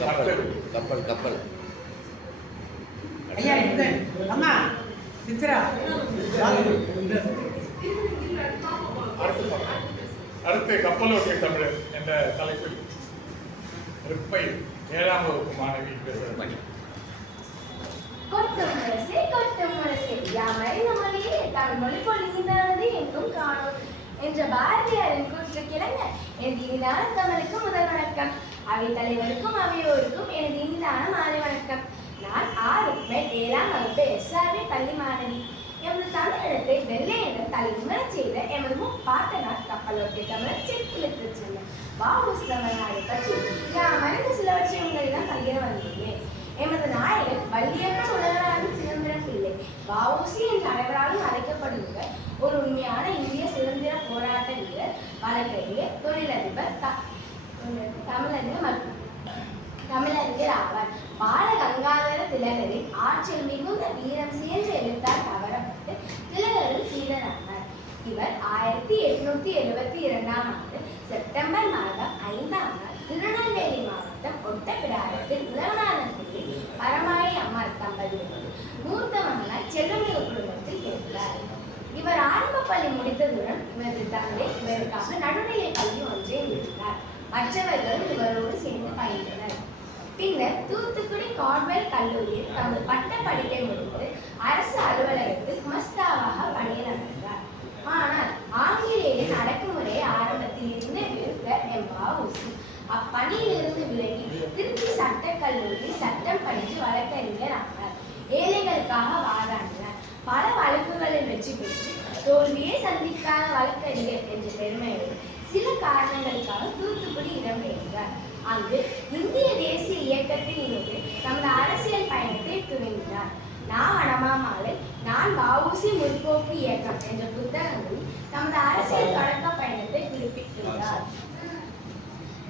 கப்பல் கப்பல் கப்பல். ஐயா இந்த அம்மா சித்ரா. அடுத்து கப்பலோட்டிய தமிழர் என்ற தலைப்பில் ரிப்பை ஏழாம் வகுப்பு மாணவி பேசுகிறது கொட்டும் முரசே கொட்டும் முரசே யாமறிந்த மொழியே தமிழ் மொழி பொழிந்தானது எங்கும் காணோம். என்ற பாரதியாரின் கூற்று கிளங்க எனது இனிதான தமிழுக்கு முதல் வணக்கம். அவை தலைவருக்கும் அவையோருக்கும் எனது இனிதான மாலை வணக்கம். நான் ஆறு மேல் ஏழாம் வகுப்பு எஸ்ஆர்வி பள்ளி மாணவி. எமது தமிழினத்தை வெள்ளை என்ற தலைமுறை செய்த எமது முப்பாட்டனார் கப்பலோட்டிய தமிழர் செக்கிலுக்கு செல்ல. பாபுஸ் தமிழ்நாடு பற்றி நான் அறிந்த சிலவற்றை உங்களிடம் பகிர வந்தேன் எமது நாயகன் வள்ளியற்ற உலகளாவின் சுதந்திர பிள்ளை வஉசி என்ற அனைவராலும் அழைக்கப்படுகிற ஒரு உண்மையான இந்திய சுதந்திர போராட்ட வீரர் வழக்கறிஞர் தொழிலதிபர் த- தமிழறிஞர் மற்றும் தமிழறிஞர் ஆவார். பால கங்காதர திலகரின் ஆட்சியில் மிகுந்த வீரம் சேர்ந்த எழுத்தால் கவரப்பட்டு திலகரின் சீடரானார் இவர் ஆயிரத்தி எட்நூத்தி எழுபத்தி இரண்டாம் ஆண்டு செப்டம்பர் மாதம் ஐந்தாம் நாள் திருநெல்வேலி மாவட்டம் ஒட்டப்பிடாரத்தில் உலகநாதன் கோயில் பரமாயி அம்மாள் தம்பதி மூத்த மகனாய் செல்வமிகு குடும்பத்தில் பிறந்தார். இவர் ஆரம்ப பள்ளி முடித்ததுடன் இவரது தந்தை இவருக்காக நடுநிலை கல்வி ஒன்றை நிறுத்தினார் மற்றவர்களும் இவரோடு சேர்ந்து பயின்றனர். பின்னர் தூத்துக்குடி கார்வெல் கல்லூரியில் தமது பட்ட படிப்பை முடித்து அரசு அலுவலகத்தில் குமஸ்தாவாக பணியில் அமர்ந்தார் ஆனால் ஆங்கிலேயரின் அடக்குமுறையை ஆரம்பத்தில் இருந்து விருத்த எம். அப்பணியிலிருந்து விலகி திருச்சி சட்டக் கல்லூரியில் சட்டம் படித்து வழக்கறிஞர் ஆனார் ஏழைகளுக்காக வாதாடினார் பல வழக்குகளில் வெற்றி பெற்று தோல்வியை சந்திக்காத வழக்கறிஞர் என்ற பெருமையோடு சில காரணங்களுக்காக தூத்துக்குடி இடம்பெயர்ந்தார் அங்கு இந்திய தேசிய இயக்கத்தின் இருந்து தமது அரசியல் பயணத்தை துவங்கினார். நான் வனமாமாலை நான் வஉசி முற்போக்கு இயக்கம் என்ற புத்தகங்களில் தமது அரசியல் தொடக்க பயணத்தை குறிப்பிட்டுள்ளார்.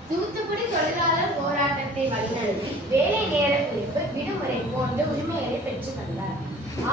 தூத்துக்குடி தொழிலாளர் போராட்டத்தை வழிநடத்தி வேலை நேர குறிப்பு விடுமுறை போன்ற உரிமைகளை பெற்று வந்தார்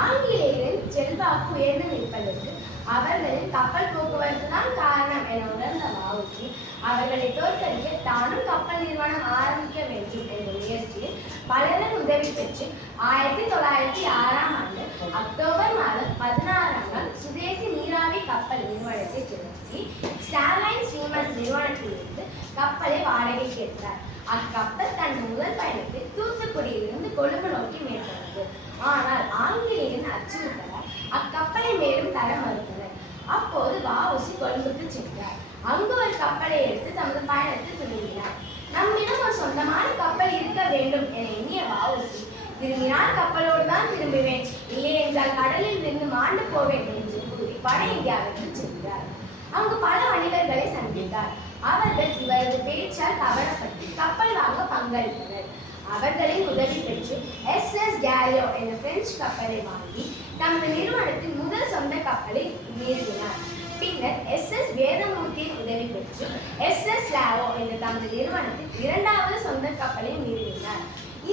ஆங்கிலேயரின் செல்வாக்கு உயர்ந்து நிற்பதற்கு அவர்களின் கப்பல் போக்குவரத்து தான் காரணம் என உணர்ந்த வஉசி அவர்களை தோற்கடிக்க தானும் கப்பல் நிறுவனம் ஆரம்பிக்க வேண்டும் என்ற முயற்சியில் பலரின் உதவி பெற்று ஆயிரத்தி தொள்ளாயிரத்தி ஆறாம் ஆண்டு அக்டோபர் மாதம் பதினாறாம் நாள் சுதேசி நீராவி கப்பல் நிறுவனத்தை செலுத்தி ஸ்டார்லைன் ஸ்ரீமஸ் நிறுவனத்திலிருந்து கப்பலை வாடகைக்கு எடுத்தார் அக்கப்பல் தன் முதல் பயணத்தை தூத்துக்குடியிலிருந்து கொழும்பு நோக்கி மேற்கொண்டது. ஆனால் ஆங்கிலேயரின் அச்சுறுத்தலால் அக்கப்பலை மேலும் தர மறுத்தது. அப்போது வாவுசி கொழும்புக்கு சென்றார். அங்கு ஒரு கப்பலை எடுத்து தமது பயணத்தில் திரும்பினார் நம்மிடம் ஒரு சொந்தமான கப்பல் இருக்க வேண்டும் என எண்ணிய வாவுசி திரும்பினால் கப்பலோடு தான் திரும்புவேன். இல்லை என்றால் கடலில் இருந்து மாண்டு போவேன் என்று கூறி வட இந்தியாவிற்கு சென்றார். அங்கு பல வணிகர்களை சந்தித்தார். அவர்கள் இவரது பேச்சால் கவரப்பட்டு கப்பல் வாங்க பங்களித்தனர். அவர்களின் உதவி பெற்று எஸ் எஸ் கேலியோ என்ற பிரெஞ்சு கப்பலை வாங்கி தமது நிறுவனத்தின் முதல் சொந்த கப்பலை நிறுவினார் பின்னர் எஸ் எஸ் வேதமூர்த்தியின் உதவி பெற்று எஸ் எஸ் லாவோ என்ற தமது நிறுவனத்தின் இரண்டாவது சொந்த கப்பலை நிறுவினார்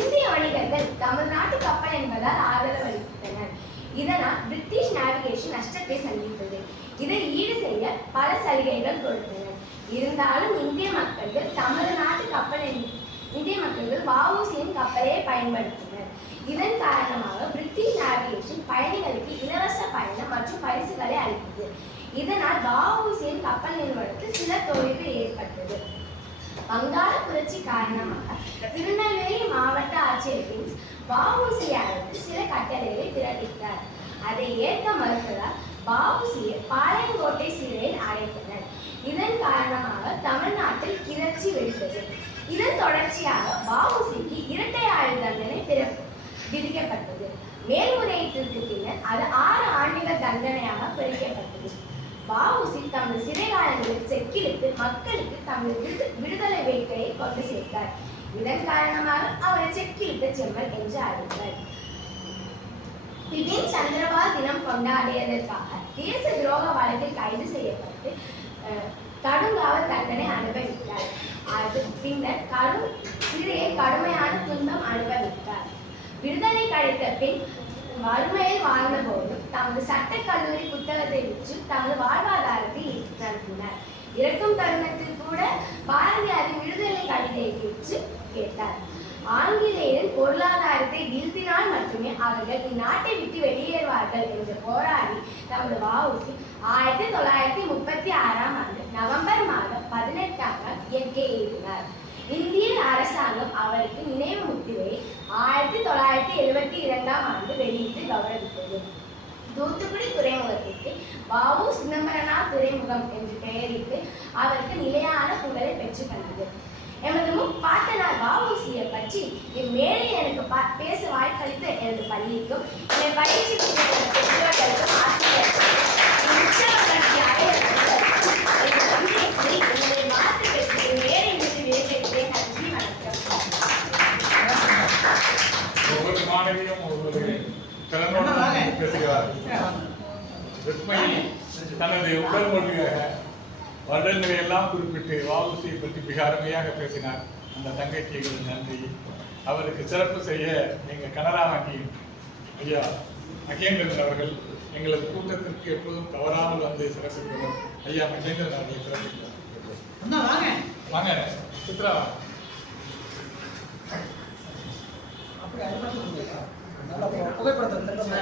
இந்திய வணிகர்கள் தமது நாட்டு கப்பல் என்பதால் ஆதரவளித்தனர் இதனால் பிரிட்டிஷ் நேவிகேஷன் நஷ்டத்தை சந்தித்தது. இதை ஈடு செய்ய பல சலுகைகள் கொடுத்தனர். இருந்தாலும் இந்திய மக்கள்கள் தமது நாட்டு கப்பல் இதே இந்திய மக்கள்கள் வஉசியின் பயன்படுத்தினர். இதன் காரணமாக பிரிட்டிஷ் நேவிகேஷன் பயணிகளுக்கு இலவச பயணம் மற்றும் பரிசுகளை அளித்தது. இதனால் வஉசியின் கப்பல் நிறுவனத்தில் சில தொய்வு ஏற்பட்டது. வங்காள புரட்சி காரணமாக திருநெல்வேலி மாவட்ட ஆட்சியர் வஉசியை சில கட்டளைகளை பிறப்பித்தார். அதை ஏற்க மறுத்ததால் வஉசியை பாளையங்கோட்டை சிறையில் அடைத்தனர். இதன் காரணமாக தமிழ்நாட்டில் கிளர்ச்சி வெடித்தது. இதன் தொடர்ச்சியாக வஉசிக்கு இரட்டை ஆயுள் தண்டனை பிற- விதிக்கப்பட்டது. மேல்முறையீட்டிற்கு பின்னர் அது ஆறு ஆண்டுகள் தண்டனையாக பிரிக்கப்பட்டது. வஉசி தமது சிறை காலங்களில் செக்கிலிட்டு மக்களுக்கு தமது விடு- விடுதலை வேட்கையை கொண்டு சேர்த்தார். இதன் காரணமாக அவரை செக்கிலிட்ட செம்மல் என்று அழைத்தார் பிபின் சந்திரபால் தினம் கொண்டாடியதற்காக தேச துரோக வழக்கில் கைது செய்யப்பட்டு அஹ், தண்டனை அனுபவித்தார். அது பின்னர் கடும் சிறையை கடுமையான துன்பம் அனுபவித்தார். விடுதலை கிடைத்த பின் வறுமையில் வாழ்ந்தபோதும் தமது சட்டக் கல்லூரி புத்தகத்தை விற்று தமது வாழ்வாதாரத்தை நடத்தினார் இறக்கும் தருணத்தில் கூட பாரதியாரின் விடுதலை கழிதையை கவிதையை கேட்டார். ஆங்கிலேயரின் பொருளாதாரத்தை வீழ்த்தினால் மட்டுமே அவர்கள் இந்நாட்டை விட்டு வெளியேறுவார்கள் என்று போராடி தமது வஉசி ஆயிரத்தி தொள்ளாயிரத்தி முப்பத்தி ஆறாம் ஆண்டு நவம்பர் மாதம் பதினெட்டாக இயற்கை எழுதினார் இந்திய அரசாங்கம் அவருக்கு நினைவு முத்திரையை ஆயிரத்தி தொள்ளாயிரத்தி எழுபத்தி இரண்டாம் ஆண்டு வெளியிட்டு கௌரவித்தது. தூத்துக்குடி துறைமுகத்திற்கு வாவு சிதம்பரனார் துறைமுகம் என்று பெயரிட்டு அவருக்கு நிலையான புகழை பெற்றுத் கொண்டது எமது முப்பாட்டனார் வாவுசியை இம்மேலே எனக்கு பேச வாய்ப்பளித்த எனது பள்ளிக்கும் என்னை பயிற்சி கொடுத்த எனது பெற்றோர்களுக்கும் ஆசிரியர்களுக்கும் உற்சாகத்தை அடையப்படுத்த எனது தந்தையை கூறி என்னுடைய மாற்று பெற்று மேலே இருந்து விடைபெற்றேன் நன்றி வணக்கம் ஒவ்வொரு மாணவியும் ஒவ்வொரு பேசுகிறார். ருக்மணி தனது உடல் மொழியாக வருடங்களை எல்லாம் குறிப்பிட்டு வாவுசியை பற்றி மிக அருமையாக பேசினார் அந்த தங்கைக்கு எங்களது நன்றி. அவருக்கு சிறப்பு செய்ய எங்கள் கனரா வங்கியின் ஐயா மகேந்திரன் அவர்கள் எங்களது கூட்டத்திற்கு எப்போதும் தவறாமல் வந்து சிறப்பிக்கிறோம் ஐயா மகேந்திரன் அவர்களை சிறப்பிக்கிறார் அண்ணா வாங்க. வாங்க. சித்ரா புகைப்படத்தை